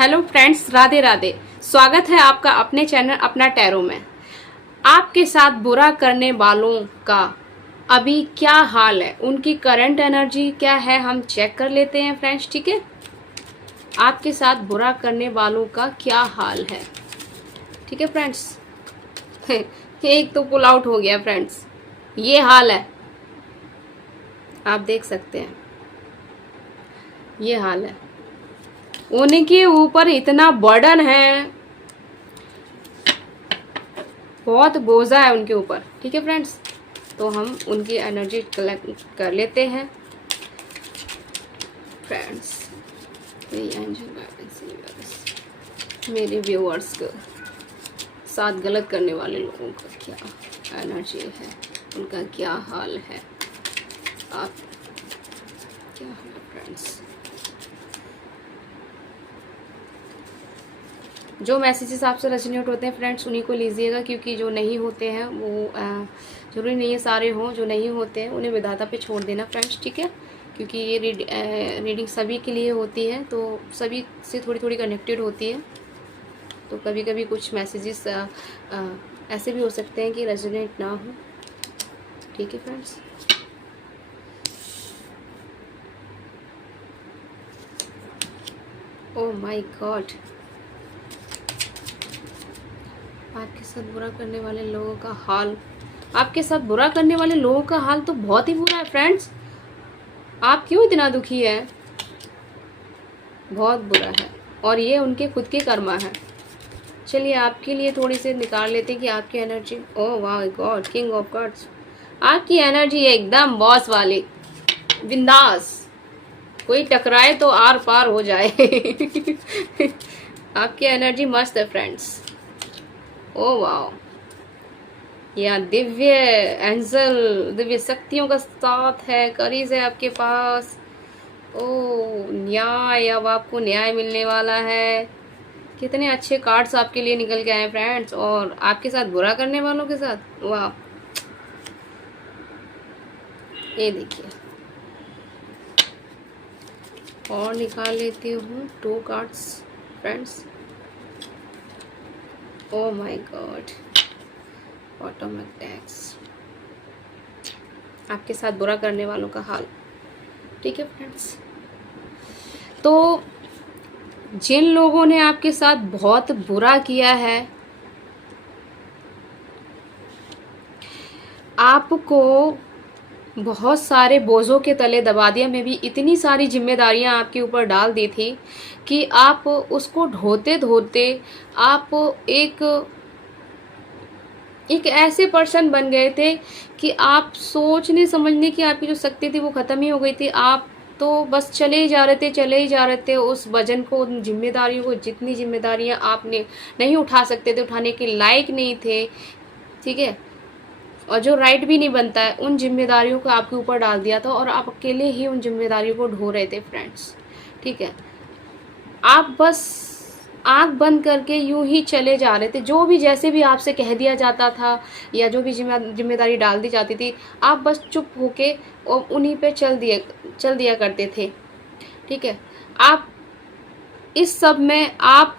Hello friends, Radhe Radhe. स्वागत है आपका अपने चैनल अपना टैरो में। आपके साथ बुरा करने वालों का अभी क्या हाल है, उनकी करंट एनर्जी क्या है, हम चेक कर लेते हैं फ्रेंड्स। ठीक है, आपके साथ बुरा करने वालों का क्या हाल है। ठीक है फ्रेंड्स, एक तो पुल आउट हो गया फ्रेंड्स। ये हाल है, आप देख सकते हैं, ये हाल है। उनके ऊपर इतना बर्डन है, बहुत बोझा है उनके ऊपर। ठीक है फ्रेंड्स, तो हम उनकी एनर्जी कलेक्ट कर लेते हैं फ्रेंड्स। मेरे व्यूअर्स के साथ गलत करने वाले लोगों का क्या एनर्जी है, उनका क्या हाल है, आप क्या हाल है फ्रेंड्स। जो मैसेजेस आपसे रेजोनेट होते हैं फ्रेंड्स उन्हीं को लीजिएगा, क्योंकि जो नहीं होते हैं वो ज़रूरी नहीं है सारे हों। जो नहीं होते हैं उन्हें विधाता पे छोड़ देना फ्रेंड्स। ठीक है, क्योंकि ये रीडिंग सभी के लिए होती है, तो सभी से थोड़ी थोड़ी कनेक्टेड होती है। तो कभी कभी कुछ मैसेजेस ऐसे भी हो सकते हैं कि रेजोनेट ना हो। ठीक है फ्रेंड्स, ओह माय गॉड, आपके साथ बुरा करने वाले लोगों का हाल, आपके साथ बुरा करने वाले लोगों का हाल तो बहुत ही बुरा है फ्रेंड्स। आप क्यों इतना दुखी है, बहुत बुरा है, और ये उनके खुद के कर्मा है। चलिए आपके लिए थोड़ी सी निकाल लेते हैं कि आपकी एनर्जी, ओह वाह गॉड, किंग ऑफ कार्ड्स, आपकी एनर्जी एकदम बॉस वाली, बिंदास, कोई टकराए तो आर पार हो जाए। आपकी एनर्जी मस्त है फ्रेंड्स। ओ वाओ, या दिव्य एंजल, दिव्य शक्तियों का साथ है, करीज है आपके पास। ओ न्याय, अब आपको न्याय मिलने वाला है। कितने अच्छे कार्ड्स आपके लिए निकल के आए फ्रेंड्स। और आपके साथ बुरा करने वालों के साथ, वाह, ये देखिए, और निकाल लेती हूँ 2 cards friends. Oh my God, bottom of decks, आपके साथ बुरा करने वालों का हाल। ठीक है फ्रेंड्स, तो जिन लोगों ने आपके साथ बहुत बुरा किया है, आपको बहुत सारे बोझों के तले दबा दिया, में भी इतनी सारी जिम्मेदारियां आपके ऊपर डाल दी थी कि आप उसको ढोते धोते आप एक ऐसे पर्सन बन गए थे कि आप सोचने समझने की आपकी जो शक्ति थी वो खत्म ही हो गई थी। आप तो बस चले ही जा रहे थे उस वजन को, उन जिम्मेदारियों को, जितनी जिम्मेदारियां आपने नहीं उठा सकते थे, उठाने के लायक नहीं थे। ठीक है, और जो राइट भी नहीं बनता है, उन जिम्मेदारियों को आपके ऊपर डाल दिया था और आप अकेले ही उन जिम्मेदारियों को ढो रहे थे फ्रेंड्स। ठीक है, आप बस आंख बंद करके यूं ही चले जा रहे थे। जो भी जैसे भी आपसे कह दिया जाता था या जो भी जिम्मेदारी डाल दी जाती थी, आप बस चुप होके और उन्हीं पे चल दिया करते थे। ठीक है, आप इस सब में आप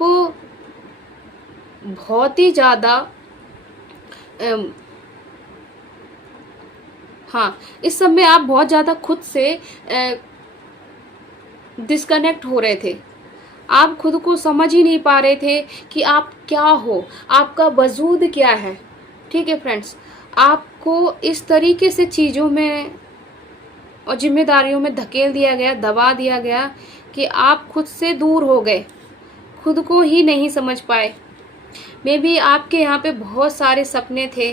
बहुत ही ज़्यादा हाँ, इस सब में आप बहुत ज़्यादा खुद से डिस्कनेक्ट हो रहे थे। आप खुद को समझ ही नहीं पा रहे थे कि आप क्या हो, आपका वजूद क्या है। ठीक है फ्रेंड्स, आपको इस तरीके से चीज़ों में और जिम्मेदारियों में धकेल दिया गया, दबा दिया गया कि आप खुद से दूर हो गए, खुद को ही नहीं समझ पाए। मे बी आपके यहाँ पे बहुत सारे सपने थे,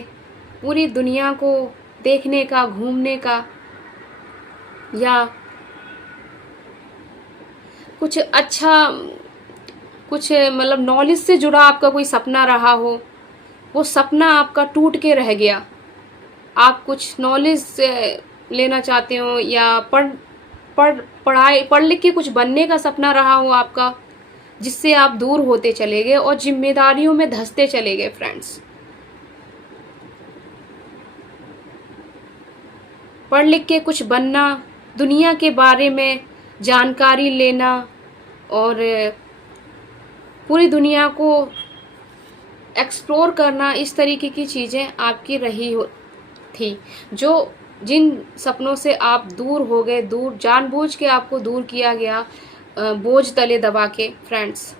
पूरी दुनिया को देखने का, घूमने का, या कुछ अच्छा, कुछ मतलब नॉलेज से जुड़ा आपका कोई सपना रहा हो, वो सपना आपका टूट के रह गया। आप कुछ नॉलेज लेना चाहते हो या पढ़ लिख के कुछ बनने का सपना रहा हो आपका, जिससे आप दूर होते चले गए और जिम्मेदारियों में धंसते चले गए फ्रेंड्स। पढ़ लिख के कुछ बनना, दुनिया के बारे में जानकारी लेना, और पूरी दुनिया को एक्सप्लोर करना, इस तरीके की चीज़ें आपकी रही हो थी, जो जिन सपनों से आप दूर हो गए, दूर जानबूझ के आपको दूर किया गया बोझ तले दबा के फ्रेंड्स।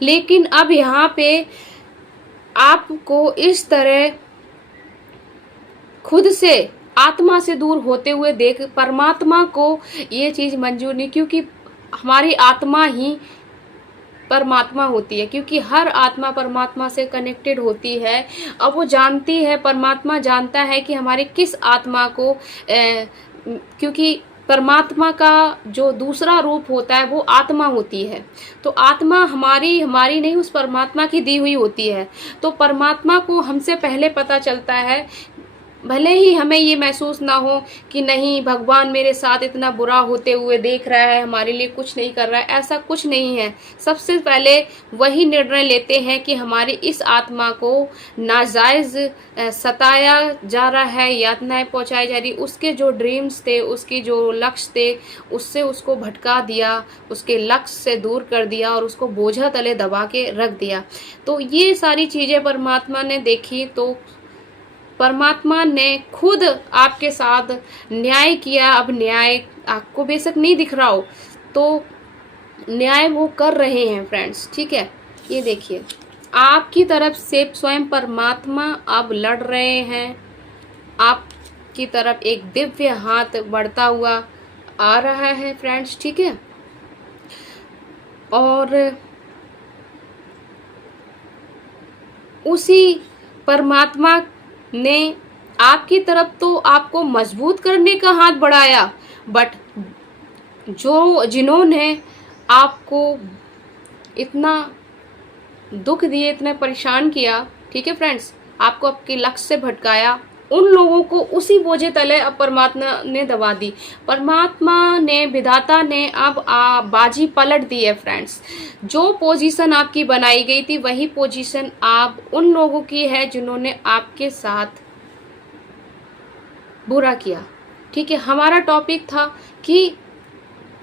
लेकिन अब यहाँ पे आपको इस तरह खुद से आत्मा से दूर होते हुए देख, परमात्मा को ये चीज़ मंजूर नहीं, क्योंकि हमारी आत्मा ही परमात्मा होती है, क्योंकि हर आत्मा परमात्मा से कनेक्टेड होती है। अब वो जानती है, परमात्मा जानता है कि हमारे किस आत्मा को क्योंकि परमात्मा का जो दूसरा रूप होता है वो आत्मा होती है, तो आत्मा हमारी नहीं, उस परमात्मा की दी हुई होती है। तो परमात्मा को हमसे पहले पता चलता है, भले ही हमें ये महसूस ना हो कि नहीं भगवान मेरे साथ इतना बुरा होते हुए देख रहा है, हमारे लिए कुछ नहीं कर रहा है, ऐसा कुछ नहीं है। सबसे पहले वही निर्णय लेते हैं कि हमारी इस आत्मा को नाजायज़ सताया जा रहा है, यातनाएं पहुंचाई जा रही, उसके जो ड्रीम्स थे, उसके जो लक्ष्य थे, उससे उसको भटका दिया, उसके लक्ष्य से दूर कर दिया और उसको बोझा तले दबा के रख दिया। तो ये सारी चीज़ें परमात्मा ने देखी, तो परमात्मा ने खुद आपके साथ न्याय किया। अब न्याय आपको बेशक नहीं दिख रहा हो, तो न्याय वो कर रहे हैं फ्रेंड्स, ठीक है। ये देखिए, आपकी तरफ से स्वयं परमात्मा अब लड़ रहे हैं, आपकी तरफ एक दिव्य हाथ बढ़ता हुआ आ रहा है फ्रेंड्स, ठीक है। और उसी परमात्मा ने आपकी तरफ तो आपको मजबूत करने का हाथ बढ़ाया, बट जिन्होंने आपको इतना दुख दिए, इतना परेशान किया, ठीक है फ्रेंड्स, आपको आपके लक्ष्य से भटकाया, उन लोगों को उसी बोझे तले अब परमात्मा ने दबा दी। परमात्मा ने, विधाता ने अब बाजी पलट दी है फ्रेंड्स। जो पोजीशन आपकी बनाई गई थी वही पोजीशन आप उन लोगों की है जिन्होंने आपके साथ बुरा किया, ठीक है। हमारा टॉपिक था कि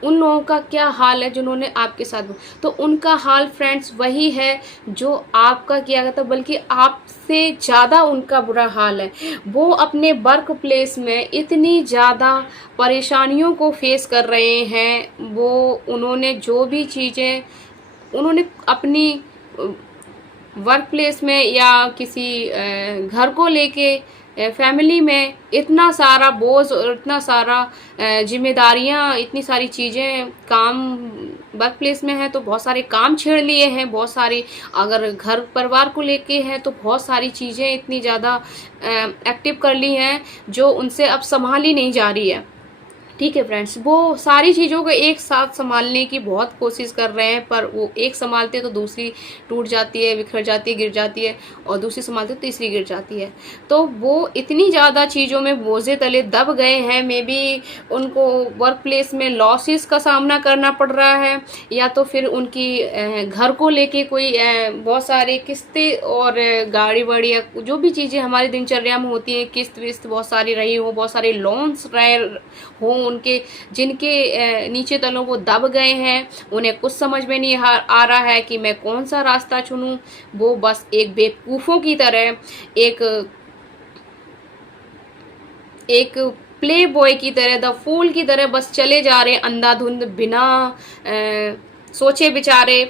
उन लोगों का क्या हाल है जिन्होंने आपके साथ, तो उनका हाल फ्रेंड्स वही है जो आपका किया गया था, बल्कि आपसे ज़्यादा उनका बुरा हाल है। वो अपने वर्क प्लेस में इतनी ज़्यादा परेशानियों को फेस कर रहे हैं, उन्होंने जो भी चीज़ें उन्होंने अपनी वर्क प्लेस में या किसी घर को लेके, फैमिली में इतना सारा बोझ और इतना सारा जिम्मेदारियां, इतनी सारी चीज़ें, काम वर्क प्लेस में है तो बहुत सारे काम छेड़ लिए हैं, बहुत सारी, अगर घर परिवार को लेके है तो बहुत सारी चीज़ें इतनी ज़्यादा एक्टिव कर ली हैं जो उनसे अब संभाली नहीं जा रही है, ठीक है फ्रेंड्स। वो सारी चीज़ों को एक साथ संभालने की बहुत कोशिश कर रहे हैं, पर वो एक संभालते तो दूसरी टूट जाती है, बिखर जाती है, गिर जाती है, और दूसरी संभालते तो तीसरी गिर जाती है। तो वो इतनी ज़्यादा चीज़ों में बोझे तले दब गए हैं, मे बी उनको वर्क प्लेस में लॉसेस का सामना करना पड़ रहा है, या तो फिर उनकी घर को लेके कोई बहुत सारे किस्तें और गाड़ी वाड़ी या जो भी चीज़ें हमारी दिनचर्या में होती हैं, किस्त विस्त बहुत सारी रही हो, बहुत सारे लोन्स रहे हो उनके, जिनके नीचे तलों वो दब गए हैं, उन्हें कुछ समझ में नहीं आ रहा है कि मैं कौन सा रास्ता चुनूं। वो बस एक बेवकूफ़ों की तरह, एक प्ले बॉय की तरह, द फूल की तरह बस चले जा रहे हैं अंधाधुंध, बिना सोचे विचारे।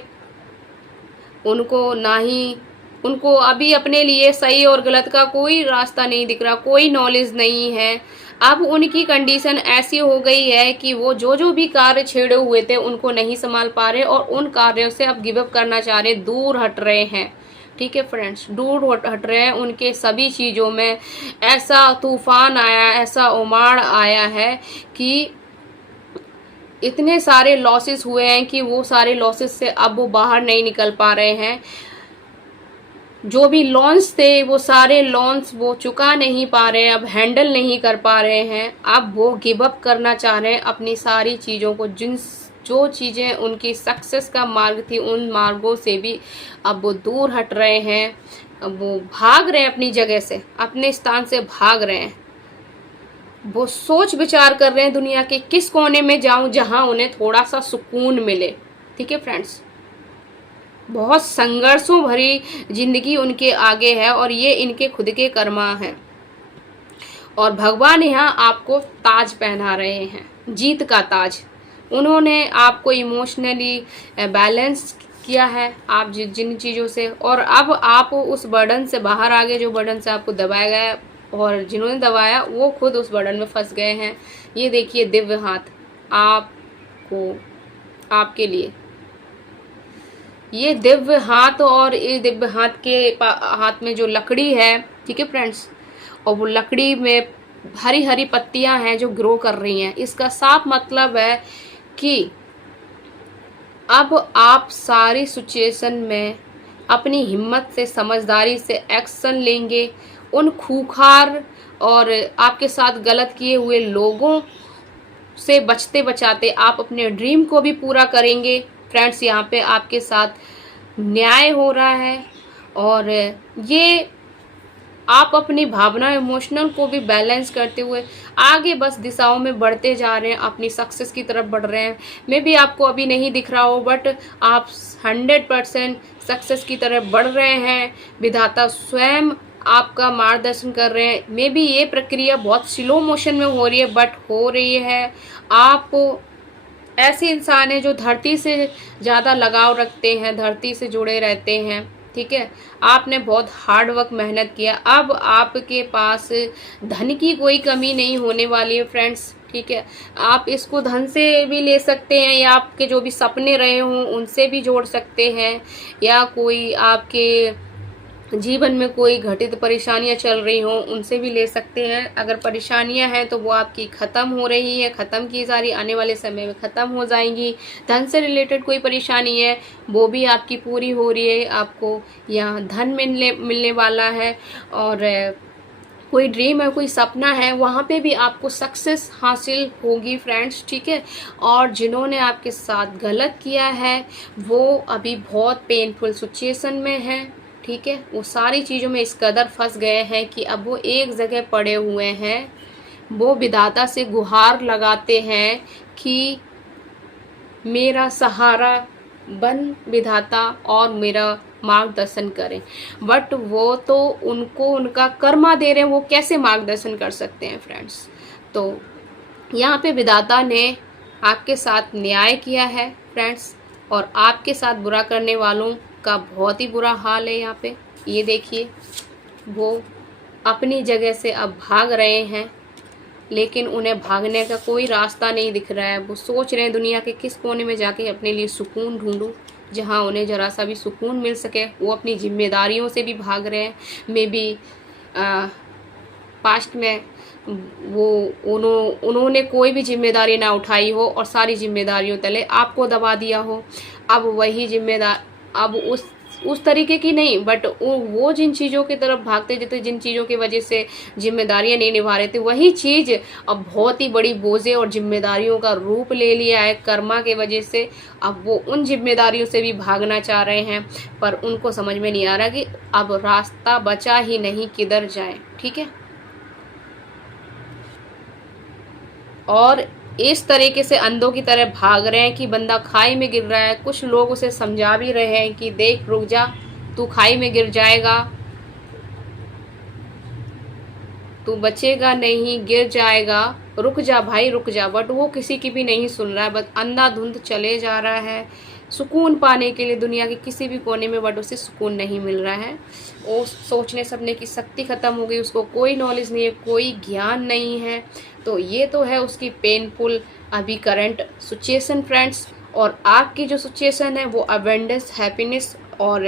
उनको अभी अपने लिए सही और गलत का कोई रास्ता नहीं दिख रहा, कोई नॉलेज नहीं है। अब उनकी कंडीशन ऐसी हो गई है कि वो जो भी कार्य छेड़े हुए थे उनको नहीं संभाल पा रहे और उन कार्यों से अब गिव अप करना चाह रहे, दूर हट रहे हैं, ठीक है फ्रेंड्स, दूर हट रहे हैं। उनके सभी चीज़ों में ऐसा तूफान आया, ऐसा उमाड़ आया है कि इतने सारे लॉसेस हुए हैं कि वो सारे लॉसेस से अब वो बाहर नहीं निकल पा रहे हैं। जो भी लोन्स थे वो सारे लोन्स वो चुका नहीं पा रहे हैं, अब हैंडल नहीं कर पा रहे हैं, अब वो गिव अप करना चाह रहे हैं अपनी सारी चीज़ों को। जो चीज़ें उनकी सक्सेस का मार्ग थी उन मार्गों से भी अब वो दूर हट रहे हैं, अब वो भाग रहे हैं अपनी जगह से, अपने स्थान से भाग रहे हैं। वो सोच विचार कर रहे हैं दुनिया के किस कोने में जाऊं जहां उन्हें थोड़ा सा सुकून मिले। ठीक है फ्रेंड्स, बहुत संघर्षों भरी जिंदगी उनके आगे है और ये इनके खुद के कर्मा हैं। और भगवान यहाँ आपको ताज पहना रहे हैं, जीत का ताज। उन्होंने आपको इमोशनली बैलेंस किया है आप जिन चीज़ों से, और अब आप उस बर्डन से बाहर आ गए जो बर्डन से आपको दबाया गया, और जिन्होंने दबाया वो खुद उस बर्डन में फंस गए हैं। ये देखिए दिव्य हाथ आपको, आपके लिए ये दिव्य हाथ, और इस दिव्य हाथ के हाथ में जो लकड़ी है, ठीक है फ्रेंड्स, और वो लकड़ी में हरी हरी पत्तियां हैं जो ग्रो कर रही हैं। इसका साफ मतलब है कि अब आप सारी सिचुएशन में अपनी हिम्मत से, समझदारी से एक्शन लेंगे। उन खूंखार और आपके साथ गलत किए हुए लोगों से बचते बचाते आप अपने ड्रीम को भी पूरा करेंगे। फ्रेंड्स, यहाँ पे आपके साथ न्याय हो रहा है, और ये आप अपनी भावना इमोशनल को भी बैलेंस करते हुए आगे बस दिशाओं में बढ़ते जा रहे हैं, अपनी सक्सेस की तरफ बढ़ रहे हैं। मे बी आपको अभी नहीं दिख रहा हो, बट आप 100% सक्सेस की तरफ बढ़ रहे हैं। विधाता स्वयं आपका मार्गदर्शन कर रहे हैं। मे बी ये प्रक्रिया बहुत स्लो मोशन में हो रही है, बट हो रही है। आप ऐसे इंसान हैं जो धरती से ज़्यादा लगाव रखते हैं, धरती से जुड़े रहते हैं। ठीक है, आपने बहुत हार्ड वर्क मेहनत किया। अब आपके पास धन की कोई कमी नहीं होने वाली है फ्रेंड्स। ठीक है, आप इसको धन से भी ले सकते हैं, या आपके जो भी सपने रहे हों उनसे भी जोड़ सकते हैं, या कोई आपके जीवन में कोई घटित परेशानियां चल रही हों उनसे भी ले सकते हैं। अगर परेशानियां हैं तो वो आपकी ख़त्म हो रही है, ख़त्म की जा रही, आने वाले समय में ख़त्म हो जाएंगी। धन से रिलेटेड कोई परेशानी है वो भी आपकी पूरी हो रही है। आपको यहाँ धन मिलने वाला है, और कोई ड्रीम है, कोई सपना है, वहाँ पे भी आपको सक्सेस हासिल होगी फ्रेंड्स। ठीक है, और जिन्होंने आपके साथ गलत किया है वो अभी बहुत पेनफुल सिचुएशन में है। ठीक है, वो सारी चीज़ों में इस कदर फंस गए हैं कि अब वो एक जगह पड़े हुए हैं। वो विधाता से गुहार लगाते हैं कि मेरा सहारा बन विधाता और मेरा मार्गदर्शन करें, बट वो तो उनको उनका कर्मा दे रहे हैं, वो कैसे मार्गदर्शन कर सकते हैं फ्रेंड्स। तो यहाँ पे विधाता ने आपके साथ न्याय किया है फ्रेंड्स, और आपके साथ बुरा करने वालों का बहुत ही बुरा हाल है। यहाँ पे ये देखिए, वो अपनी जगह से अब भाग रहे हैं, लेकिन उन्हें भागने का कोई रास्ता नहीं दिख रहा है। वो सोच रहे हैं दुनिया के किस कोने में जाके अपने लिए सुकून ढूंढूं, जहां उन्हें जरा सा भी सुकून मिल सके। वो अपनी जिम्मेदारियों से भी भाग रहे हैं। मे बी पास्ट में वो उन्होंने कोई भी जिम्मेदारी ना उठाई हो और सारी जिम्मेदारियों तले आपको दबा दिया हो। अब वही जिम्मेदार, अब उस तरीके की नहीं, बट वो जिन चीज़ों की तरफ भागते जैसे, जिन चीज़ों की वजह से जिम्मेदारियां नहीं निभा रहे थे, वही चीज़ अब बहुत ही बड़ी बोझे और जिम्मेदारियों का रूप ले लिया है कर्मा के वजह से। अब वो उन जिम्मेदारियों से भी भागना चाह रहे हैं, पर उनको समझ में नहीं आ रहा कि अब रास्ता बचा ही नहीं, किधर जाए। ठीक है, और इस तरीके से अंधों की तरह भाग रहे हैं कि बंदा खाई में गिर रहा है। कुछ लोग उसे समझा भी रहे हैं कि देख रुक जा, तू खाई में गिर जाएगा, तू बचेगा नहीं, गिर जाएगा, रुक जा भाई रुक जा। बट वो किसी की भी नहीं सुन रहा है, बस अंधाधुंध चले जा रहा है सुकून पाने के लिए दुनिया के किसी भी कोने में, बट उसे सुकून नहीं मिल रहा है। वो सोचने सपने की शक्ति खत्म हो गई, उसको कोई नॉलेज नहीं है, कोई ज्ञान नहीं है। तो ये तो है उसकी पेनफुल अभी करंट सिचुएशन फ्रेंड्स। और आपकी जो सिचुएशन है वो अबेंडेंस, हैप्पीनेस और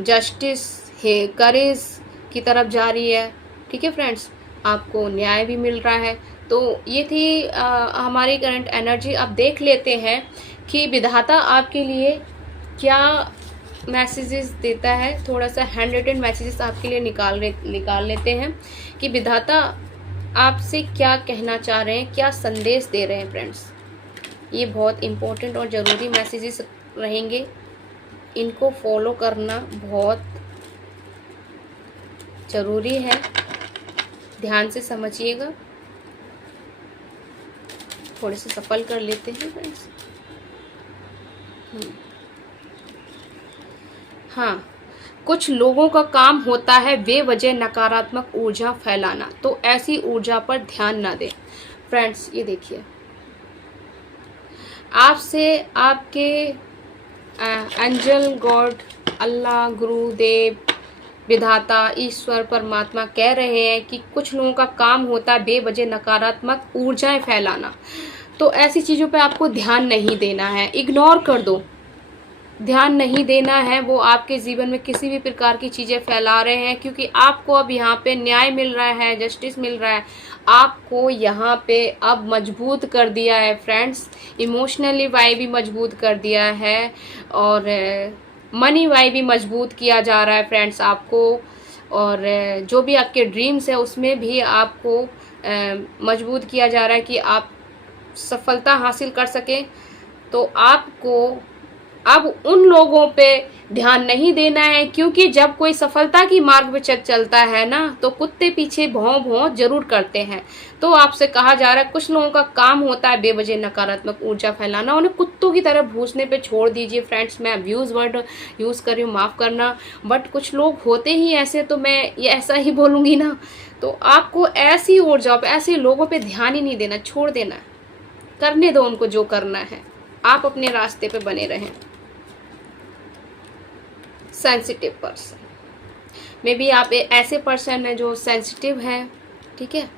जस्टिस है, करेज की तरफ जा रही है। ठीक है फ्रेंड्स, आपको न्याय भी मिल रहा है। तो ये थी हमारी करंट एनर्जी। अब देख लेते हैं कि विधाता आपके लिए क्या मैसेजेस देता है। थोड़ा सा हैंड रिटन मैसेजेस आपके लिए निकाल लेते हैं कि विधाता आपसे क्या कहना चाह रहे हैं, क्या संदेश दे रहे हैं फ्रेंड्स। ये बहुत इम्पोर्टेंट और ज़रूरी मैसेजेस रहेंगे, इनको फॉलो करना बहुत ज़रूरी है। ध्यान से समझिएगा। थोड़े से सफल कर लेते हैं फ्रेंड्स। हाँ, कुछ लोगों का काम होता है बेवजह नकारात्मक ऊर्जा फैलाना, तो ऐसी ऊर्जा पर ध्यान ना दें। फ्रेंड्स ये देखिए, आपसे आपके एंजल गॉड, अल्लाह, गुरुदेव, विधाता, ईश्वर, परमात्मा कह रहे हैं कि कुछ लोगों का काम होता है बेवजह नकारात्मक ऊर्जाएं फैलाना, तो ऐसी चीज़ों पे आपको ध्यान नहीं देना है, इग्नोर कर दो। ध्यान नहीं देना है, वो आपके जीवन में किसी भी प्रकार की चीज़ें फैला रहे हैं, क्योंकि आपको अब यहाँ पे न्याय मिल रहा है, जस्टिस मिल रहा है, आपको यहाँ पे अब मजबूत कर दिया है फ्रेंड्स। इमोशनली वाई भी मजबूत कर दिया है और मनी वाई भी मजबूत किया जा रहा है फ्रेंड्स आपको, और जो भी आपके ड्रीम्स है उसमें भी आपको मजबूत किया जा रहा है कि आप सफलता हासिल कर सकें। तो आपको अब उन लोगों पे ध्यान नहीं देना है, क्योंकि जब कोई सफलता की मार्ग पे चलता है ना, तो कुत्ते पीछे भौं भौं जरूर करते हैं। तो आपसे कहा जा रहा है कुछ लोगों का काम होता है बेवजह नकारात्मक ऊर्जा फैलाना, उन्हें कुत्तों की तरह भूसने पे छोड़ दीजिए फ्रेंड्स। मैं अब्यूज वर्ड यूज़ कर रही हूँ, माफ़ करना, बट कुछ लोग होते ही ऐसे, तो मैं ये ऐसा ही बोलूँगी ना। तो आपको ऐसी ऊर्जा पे, ऐसे लोगों पे ध्यान ही नहीं देना, छोड़ देना, करने दो उनको जो करना है, आप अपने रास्ते पे बने रहें। सेंसिटिव पर्सन, मे बी आप ऐसे पर्सन है जो सेंसिटिव है, ठीक है,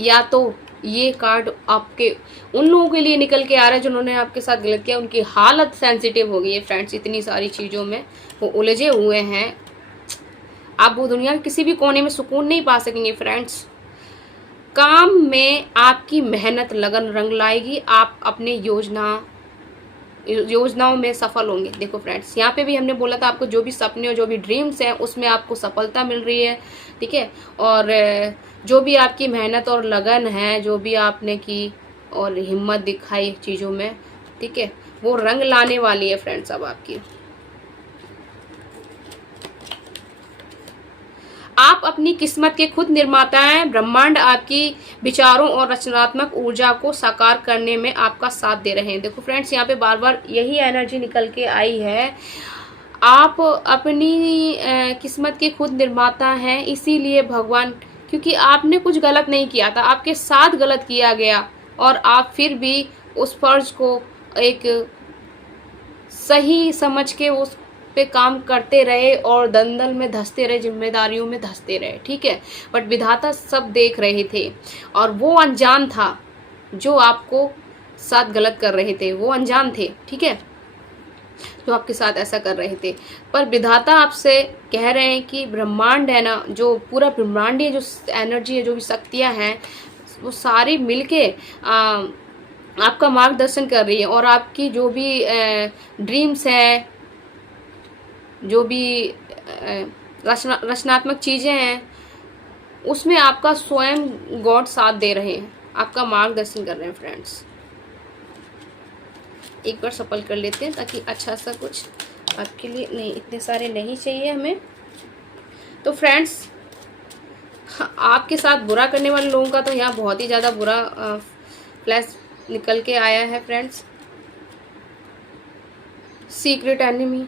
या तो ये कार्ड आपके उन लोगों के लिए निकल के आ रहा है जिन्होंने आपके साथ गलत किया, उनकी हालत सेंसिटिव हो गई है फ्रेंड्स, इतनी सारी चीज़ों में वो उलझे हुए हैं। आप वो दुनिया के किसी भी कोने में सुकून नहीं पा सकेंगे फ्रेंड्स। काम में आपकी मेहनत लगन रंग लाएगी, आप अपने योजनाओं में सफल होंगे। देखो फ्रेंड्स, यहाँ पे भी हमने बोला था आपको जो भी सपने और जो भी ड्रीम्स हैं उसमें आपको सफलता मिल रही है, ठीक है, और जो भी आपकी मेहनत और लगन है, जो भी आपने की और हिम्मत दिखाई चीज़ों में, ठीक है, वो रंग लाने वाली है फ्रेंड्स अब आपकी। आप अपनी किस्मत के खुद निर्माता हैं। ब्रह्मांड आपकी विचारों और रचनात्मक ऊर्जा को साकार करने में आपका साथ दे रहे हैं। देखो फ्रेंड्स, यहाँ पे बार बार यही एनर्जी निकल के आई है, आप अपनी किस्मत के खुद निर्माता हैं, इसीलिए भगवान, क्योंकि आपने कुछ गलत नहीं किया था, आपके साथ गलत किया गया और आप फिर भी उस फर्ज को एक सही समझ के उस पे काम करते रहे और दलदल में धंसते रहे, जिम्मेदारियों में धंसते रहे, ठीक है, बट विधाता सब देख रहे थे और वो अनजान था, जो आपको साथ गलत कर रहे थे वो अनजान थे, ठीक है, जो आपके साथ ऐसा कर रहे थे। पर विधाता आपसे कह रहे हैं कि ब्रह्मांड है ना, जो पूरा ब्रह्मांड है, जो एनर्जी है, जो भी शक्तियां हैं, वो सारी मिलके आपका मार्गदर्शन कर रही है और आपकी जो भी ड्रीम्स है, जो भी रचनात्मक चीज़ें हैं, उसमें आपका स्वयं गॉड साथ दे रहे हैं, आपका मार्गदर्शन कर रहे हैं फ्रेंड्स। एक बार सफल कर लेते हैं ताकि अच्छा सा कुछ आपके लिए, नहीं इतने सारे नहीं चाहिए हमें। तो फ्रेंड्स, आपके साथ बुरा करने वाले लोगों का तो यहाँ बहुत ही ज़्यादा बुरा फ्लैश निकल के आया है फ्रेंड्स। सीक्रेट एनिमी,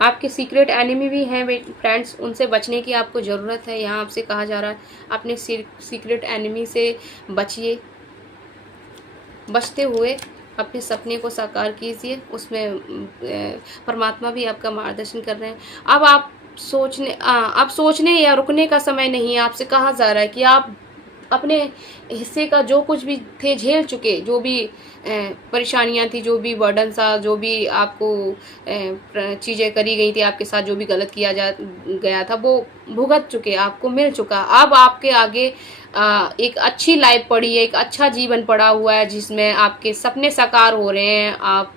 आपके सीक्रेट एनिमी भी हैं फ्रेंड्स, उनसे बचने की आपको ज़रूरत है। यहाँ आपसे कहा जा रहा है अपने सीक्रेट एनिमी से बचिए, बचते हुए अपने सपने को साकार कीजिए, उसमें परमात्मा भी आपका मार्गदर्शन कर रहे हैं। अब आप सोचने या रुकने का समय नहीं है। आपसे कहा जा रहा है कि आप अपने हिस्से का जो कुछ भी थे झेल चुके, जो भी परेशानियां थी, जो भी बर्डन था, जो भी आपको चीज़ें करी गई थी आपके साथ, जो भी गलत किया गया था, वो भुगत चुके, आपको मिल चुका। अब आपके आगे एक अच्छी लाइफ पड़ी है, एक अच्छा जीवन पड़ा हुआ है, जिसमें आपके सपने साकार हो रहे हैं, आप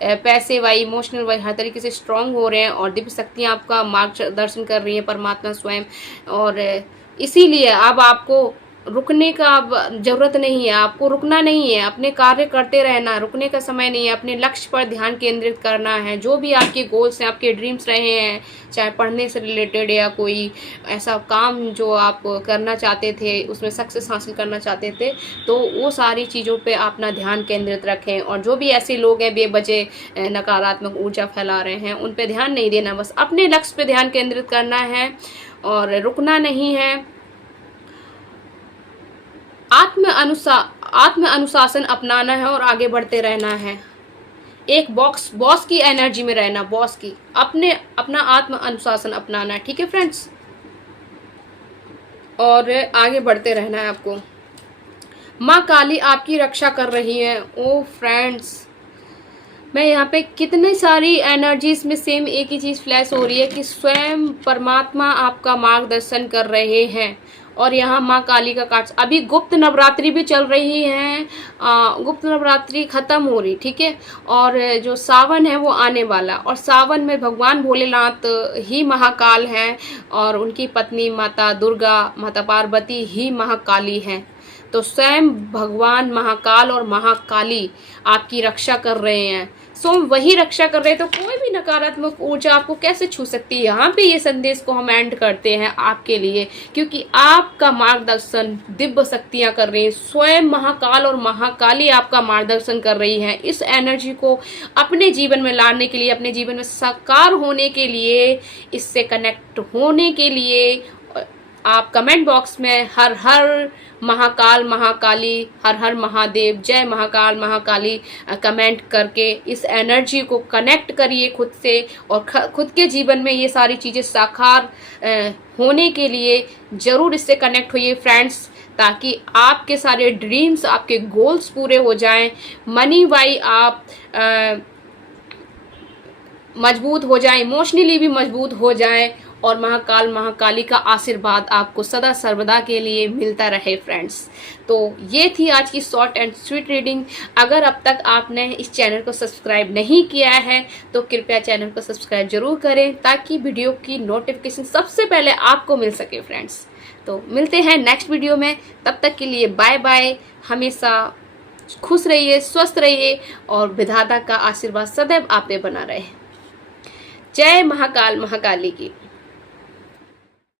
पैसे वाई, इमोशनल वाई, हर तरीके से स्ट्रांग हो रहे हैं और दिव्य शक्तियाँ आपका मार्गदर्शन कर रही हैं, परमात्मा स्वयं। और इसीलिए अब आपको रुकने का अब जरूरत नहीं है, आपको रुकना नहीं है, अपने कार्य करते रहना, रुकने का समय नहीं है, अपने लक्ष्य पर ध्यान केंद्रित करना है। जो भी आपके गोल्स हैं, आपके ड्रीम्स रहे हैं, चाहे पढ़ने से रिलेटेड या कोई ऐसा काम जो आप करना चाहते थे, उसमें सक्सेस हासिल करना चाहते थे, तो वो सारी चीज़ों पे अपना ध्यान केंद्रित रखें। और जो भी ऐसे लोग हैं बेवजह नकारात्मक ऊर्जा फैला रहे हैं, उन पे ध्यान नहीं देना, बस अपने लक्ष्य पे ध्यान केंद्रित करना है और रुकना नहीं है। आत्म अनुशासन अपनाना है और आगे बढ़ते रहना है। एक बॉस की एनर्जी में रहना, बॉस की अपना आत्म अनुशासन अपनाना है। ठीक है फ्रेंड्स, और आगे बढ़ते रहना है आपको। माँ काली आपकी रक्षा कर रही है। ओ फ्रेंड्स, मैं यहाँ पे कितनी सारी एनर्जीज में सेम एक ही चीज़ फ्लैश हो रही है कि स्वयं परमात्मा आपका मार्गदर्शन कर रहे हैं। और यहाँ माँ काली का कार्ड, अभी गुप्त नवरात्रि भी चल रही है, गुप्त नवरात्रि खत्म हो रही, ठीक है। और जो सावन है वो आने वाला, और सावन में भगवान भोलेनाथ ही महाकाल हैं और उनकी पत्नी माता दुर्गा, माता पार्वती ही महाकाली हैं। तो स्वयं भगवान महाकाल और महाकाली आपकी रक्षा कर रहे हैं। वही रक्षा कर रहे हैं, तो कोई भी नकारात्मक ऊर्जा आपको कैसे छू सकती है। यहाँ पे ये संदेश को हम एंड करते हैं आपके लिए, क्योंकि आपका मार्गदर्शन दिव्य शक्तियाँ कर रही हैं। स्वयं महाकाल और महाकाली आपका मार्गदर्शन कर रही हैं। इस एनर्जी को अपने जीवन में लाने के लिए, अपने जीवन में साकार होने के लिए, इससे कनेक्ट होने के लिए आप कमेंट बॉक्स में हर हर महाकाल महाकाली, हर हर महादेव, जय महाकाल महाकाली कमेंट करके इस एनर्जी को कनेक्ट करिए खुद से, और खुद के जीवन में ये सारी चीज़ें साकार होने के लिए ज़रूर इससे कनेक्ट होइए फ्रेंड्स, ताकि आपके सारे ड्रीम्स, आपके गोल्स पूरे हो जाएं, मनी वाई आप मजबूत हो जाएं, इमोशनली भी मजबूत हो जाएं, और महाकाल महाकाली का आशीर्वाद आपको सदा सर्वदा के लिए मिलता रहे फ्रेंड्स। तो ये थी आज की शॉर्ट एंड स्वीट रीडिंग। अगर अब तक आपने इस चैनल को सब्सक्राइब नहीं किया है तो कृपया चैनल को सब्सक्राइब जरूर करें, ताकि वीडियो की नोटिफिकेशन सबसे पहले आपको मिल सके फ्रेंड्स। तो मिलते हैं नेक्स्ट वीडियो में, तब तक के लिए बाय बाय। हमेशा खुश रहिए, स्वस्थ रहिए, और विधाता का आशीर्वाद सदैव आप पे बना रहे। जय महाकाल महाकाली की।